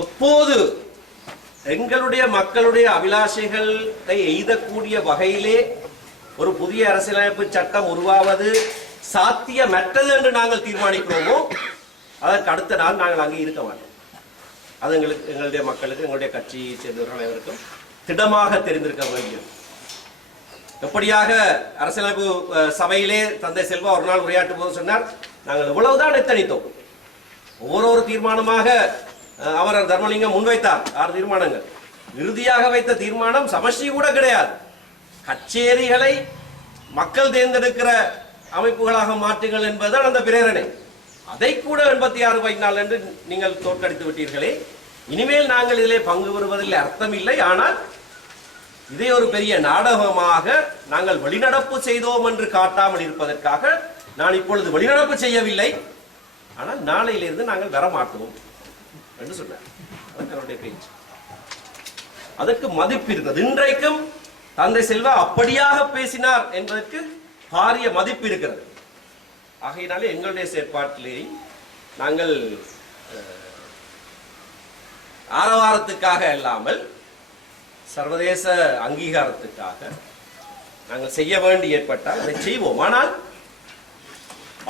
எப்போது எங்களுடைய மக்களுடைய அபிலாஷைகளை எய்தக்கூடிய வகையிலே ஒரு புதிய அரசியலமைப்பு சட்டம் உருவாவது சாத்தியமற்றது என்று நாங்கள் தீர்மானிக்கிறோமோ அதற்கு அடுத்த நாள் நாங்கள் அங்கே இருக்க மாட்டோம். அது எங்களுடைய மக்களுக்கு, எங்களுடைய கட்சியை சேர்ந்தவர்கள் அனைவருக்கும் திடமாக தெரிந்திருக்க வேண்டும். எப்படியாக அரசியலமைப்பு சபையிலே தந்தை செல்வா ஒரு நாள் உரையாற்றும் போது சொன்னார், நாங்கள் இவ்வளவுதான் எத்தனித்தோம். ஒவ்வொரு தீர்மானமாக அவர் தர்மலிங்கம் முன்வைத்தார் 6 தீர்மானங்கள். இறுதியாக வைத்த தீர்மானம் சமஷ்டி கூட கிடையாது. கச்சேரிகளை மக்கள் தேர்ந்தெடுக்கிற அமைப்புகளாக மாற்றுங்கள் என்பதுதான் அந்த பிரேரணை. அதை கூட 86/4 என்று நீங்கள் தோற்கடித்து விட்டீர்களே. இனிமேல் நாங்கள் இதிலே பங்கு பெறுவதில் அர்த்தம் இல்லை. ஆனால் இதை ஒரு பெரிய நாடகமாக நாங்கள் வெளிநடப்பு செய்தோம் என்று காட்டாமல் இருப்பதற்காக நான் இப்பொழுது வெளிநடப்பு செய்யவில்லை, ஆனால் நாளையிலிருந்து நாங்கள் வர மாட்டோம் என்று சொன்னார். அதற்கு பேச்சு, அதற்கு மதிப்பு இருக்கிறது. இன்றைக்கும் தந்தை செல்வா அப்படியாக பேசினார் என்பதற்கு பாரிய மதிப்பு இருக்கிறது. ஆகையினாலே எங்களுடைய செயற்பாட்டிலே நாங்கள் ஆரவாரத்துக்காக இல்லாமல் சர்வதேச அங்கீகாரத்துக்காக நாங்கள் செய்ய வேண்டி ஏற்பட்டால் அதை செய்வோம். ஆனால்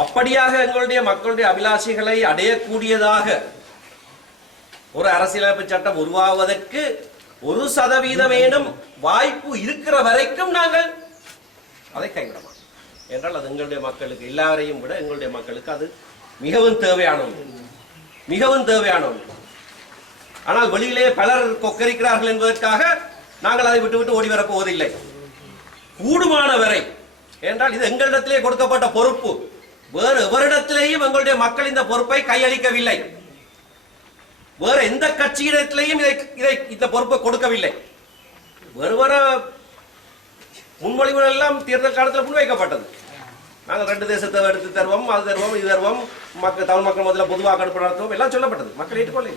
அப்படியாக எங்களுடைய மக்களுடைய அபிலாஷைகளை அடையக்கூடியதாக ஒரு அரசியலமைப்பு சட்டம் உருவாவதற்கு 1% வாய்ப்பு இருக்கிற வரைக்கும் நாங்கள் அதை கைவிட மாட்டோம். என்றால் அது எங்களுடைய மக்களுக்கு, எல்லாரையும் விட எங்களுடைய மக்களுக்கு அது மிகவும் தேவையான ஒன்று, மிகவும் தேவையான ஒன்று. ஆனால் வெளியிலே பலர் கொக்கரிக்கிறார்கள் என்பதற்காக நாங்கள் அதை விட்டு ஓடி வரப் போவதில்லை. கூடுமான வரை, என்றால் இது எங்களிடத்திலே கொடுக்கப்பட்ட பொறுப்பு. வேறு எவரிடத்திலேயும் எங்களுடைய மக்கள் இந்த பொறுப்பை கையளிக்கவில்லை. வேற எந்த கட்சியிடத்திலேயும் இந்த பொறுப்பை கொடுக்கவில்லை. வேறு முன்மொழிவுகள் எல்லாம் தேர்தல் காலத்தில் முன்வைக்கப்பட்டது. நாங்கள் 2 தேசத்தை எடுத்து தருவோம், அது தருவோம், இது தருவோம், தமிழ் மக்கள் முதல்ல பொதுவாக கடுப்பு நடத்துவோம், எல்லாம் சொல்லப்பட்டது. மக்கள் ஏற்றுக்கொள்ள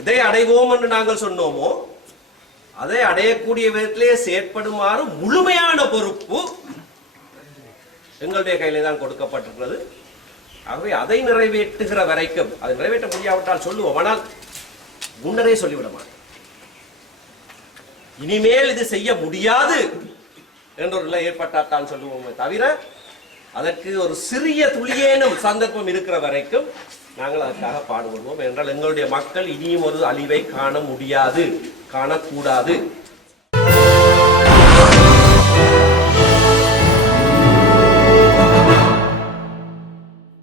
இதை அடைவோம் என்று நாங்கள் சொன்னோமோ அதை அடையக்கூடிய விதத்திலே செயற்படுமாறு முழுமையான பொறுப்பு எங்களுடைய கையிலே தான் கொடுக்கப்பட்டிருக்கிறது. ஆகவே அதை நிறைவேற்றுகிற வரைக்கும், அதை நிறைவேற்ற முடியாவிட்டால் சொல்லுவோம், ஆனால் முன்னரே சொல்லிவிட மாட்டோம். இனிமேல் இது செய்ய முடியாது என்ற ஒரு நிலை ஏற்பட்டால் சொல்லுவோமே தவிர அதற்கு ஒரு சிறிய துளியேனும் சந்தர்ப்பம் இருக்கிற வரைக்கும் நாங்கள் அதற்காக பாடுபடுவோம். என்றால் எங்களுடைய மக்கள் இனியும் ஒரு அழிவை காண முடியாது, காணக்கூடாது.